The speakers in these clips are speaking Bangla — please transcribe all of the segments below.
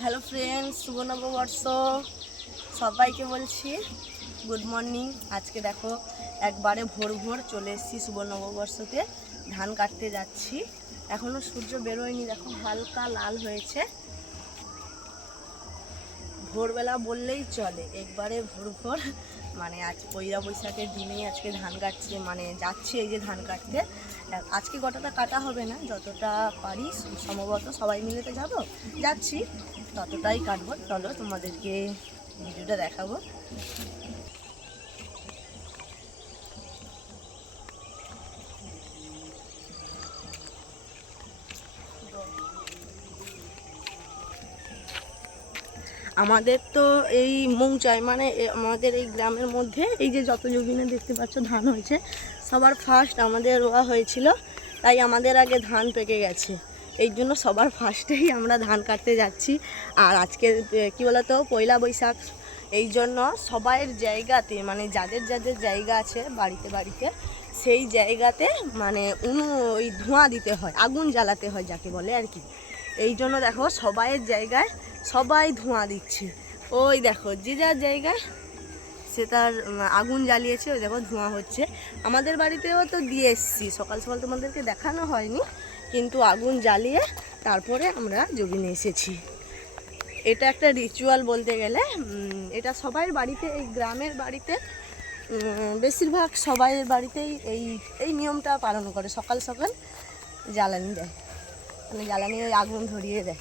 হ্যালো ফ্রেন্ডস শুভ নববর্ষ সবাইকে বলছি গুড মর্নিং আজকে দেখো একবারে ভোর ভোর চলে এসেছি শুভ নববর্ষতে ধান কাটতে যাচ্ছি। এখনও সূর্য বেরোয়নি, দেখো হালকা লাল হয়েছে। ভোরবেলা বললেই চলে, একবারে ভোর ভোর। মানে আজ পয়লা বৈশাখের দিনেই আজকে ধান কাটছে মানে যাচ্ছি এই যে ধান কাটতে। আজকে গোটাটা কাটা হবে না, যতটা পারি, সম্ভবত সবাই মিলে তো যাব। যাচ্ছি, ততটাই কাটবো। চলো তোমাদেরকে ভিডিওটা দেখাবো। আমাদের তো এই মৌচাই মানে আমাদের এই গ্রামের মধ্যে এই যে যত জমিনে দেখতে পাচ্ছ ধান হয়েছে, সবার ফার্স্ট আমাদের রোয়া হয়েছিল, তাই আমাদের আগে ধান পেকে গেছে। এই জন্য সবার ফার্স্টেই আমরা ধান কাটতে যাচ্ছি। আর আজকে কি বলতো, পয়লা বৈশাখ, এই জন্য সবাইয়ের জায়গাতে মানে যাদের যাদের জায়গা আছে বাড়িতে বাড়িতে, সেই জায়গাতে মানে উনু, ওই ধোঁয়া দিতে হয়, আগুন জ্বালাতে হয় যাকে বলে আর কি। এই জন্য দেখো সবাইয়ের জায়গায় সবাই ধোঁয়া দিচ্ছে। ওই দেখো, যে যার জায়গায় সে তার আগুন জ্বালিয়েছে, ওই দেখো ধোঁয়া হচ্ছে। আমাদের বাড়িতেও তো দিয়ে এসছি, সকাল সকাল তোমাদেরকে দেখানো হয়নি, কিন্তু আগুন জ্বালিয়ে তারপরে আমরা জমিনে এসেছি। এটা একটা রিচুয়াল বলতে গেলে এটা সবাই বাড়িতে, এই গ্রামের বাড়িতে বেশিরভাগ সবাইয়ের বাড়িতেই এই এই নিয়মটা পালন করে, সকাল সকাল জ্বালানি দেয়। মানে জ্বালানি ওই আগুন ধরিয়ে দেয়।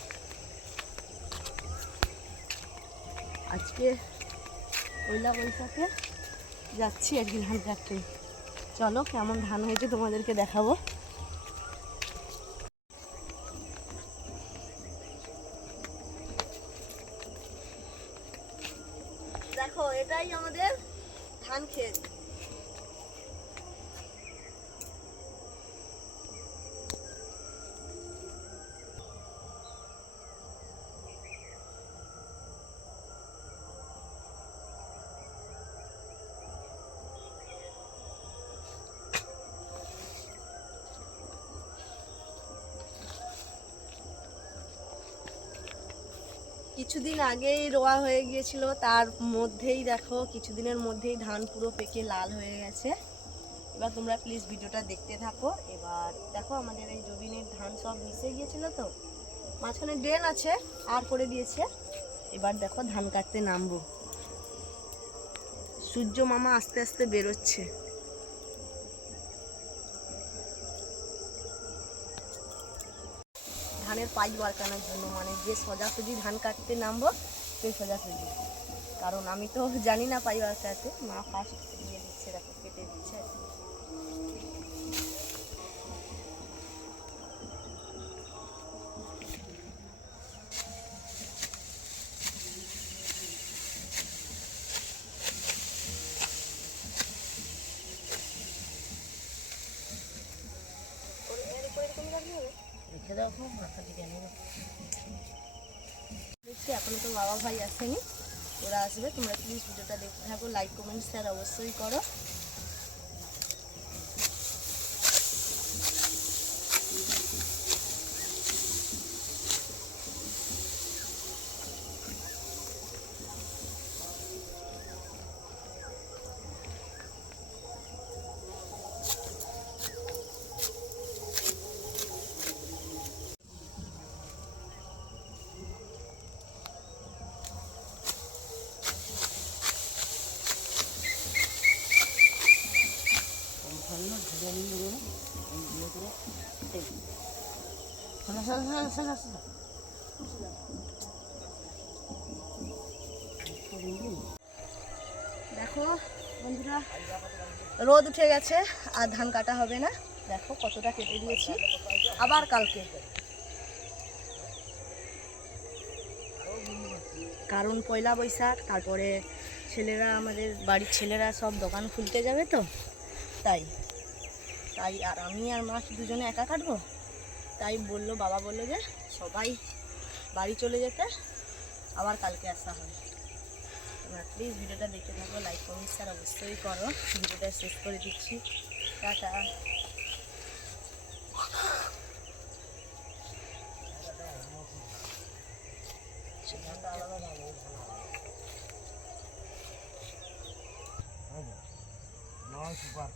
আজকে ওইলা বৈশাখে যাচ্ছি আর কি ধান কাটতে। চলো, কেমন ধান হয়েছে তোমাদেরকে দেখাবো। দেখো, এটাই আমাদের ধান ক্ষেত। কিছুদিন আগেই রোয়া হয়ে গিয়েছিল, তার মধ্যেই দেখো, কিছুদিনের মধ্যেই ধান পুরো পেকে লাল হয়ে গেছে। এবার তোমরা প্লিজ ভিডিওটা দেখতে থাকো। এবার দেখো আমাদের এই জমিনের ধান সব মিশে গিয়েছিল তো, মাঝখানে ড্রেন আছে, আর করে দিয়েছে। এবার দেখো ধান কাটতে নামবো। সূর্য মামা আস্তে আস্তে বেরোচ্ছে। পাই কানার জন্য? মানে যে সোজাসুজি ধান কাটতে নামবো, সেই সোজাসুজি। কারণ আমি তো জানি না পাই বাড়কাতে মা ফার্স্ট রেখে দাও খুব মাথা দিকে নেবে দেখছি, এখনও তো বাবা ভাই আসেনি। ওরা আসবে, তোমরা প্লিজ ভিডিওটা দেখতে থাকো লাইক কমেন্ট শেয়ার অবশ্যই করো। দেখো, বন্ধুরা, রোদ উঠে গেছে, আর ধান কাটা হবে না। দেখো কতটা কেটে দিয়েছি। আবার কালকে। কারণ পয়লা বৈশাখ, তারপরে ছেলেরা, আমাদের বাড়ির ছেলেরা সব দোকান খুলতে যাবে তো? তাই। তাই আর আমি আর মা দুজনে একা কাটবো? তাই বলল, বাবা বলল যে সবাই বাড়ি চলে যেতে, আবার কালকে আসা হবে তোমরা প্লিজ ভিডিওটা দেখতে থাকো লাইক করুন স্যার অবশ্যই করো। ভিডিওটা শেষ করে দিচ্ছি। টাটা। সুপার